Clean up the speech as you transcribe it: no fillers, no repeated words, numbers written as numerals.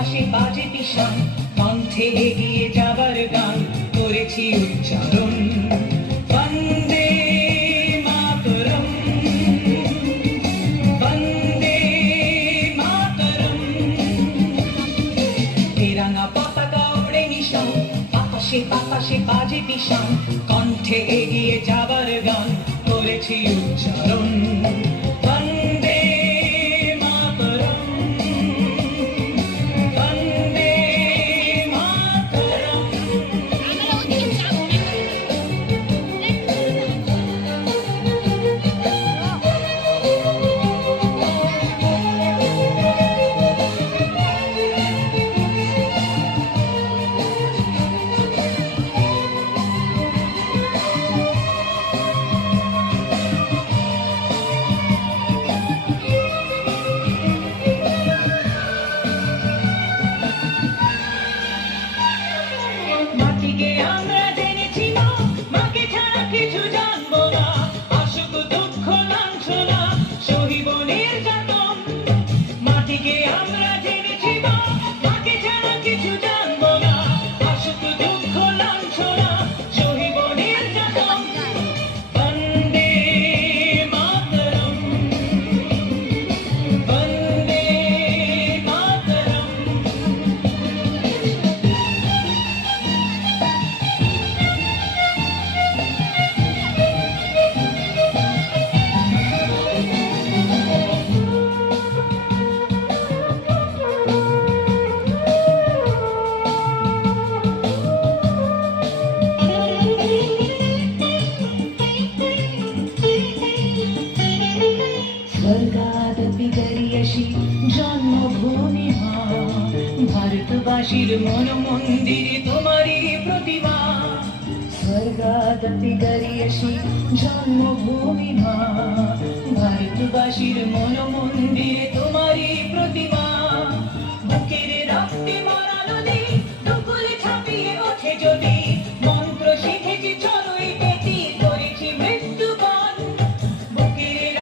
বাতাসে বাজে পিশান, কণ্ঠে এগিয়ে যাবার গান করেছি উচ্চারণ। বন্দে মাতরম, বন্দে মাতরম। তেরাঙ্গা পতাকা ওড়ে নিশান, বাতাসে বাতাসে বাজে পিশান, কণ্ঠে এগিয়ে যাবার গান করেছি উচ্চারণ। বন্দে মাতরম, বন্দে মাতরম। মাটিকে আমরা জেনেছি মা, মাকে ছাড়া কিছু জানবো না। আসুক দুঃখ লাঞ্ছনা, সহিব নির্যাতন। মাটিকে আমরা জেনেছি মা, মাকে ছাড়া কিছু জানবো না। আসুক দুঃখ লাঞ্ছনা, সহিব নির্যাতন। বন্দে মাতরম, বন্দে মাতরম। স্বর্গাদপি গরিয়সী জন্মভূমি মা, ভারতবাসীর মন মন্দিরে তোমারই প্রতিমা। স্বর্গাদপি গরিয়সী জন্মভূমি মা, ভারতবাসীর মন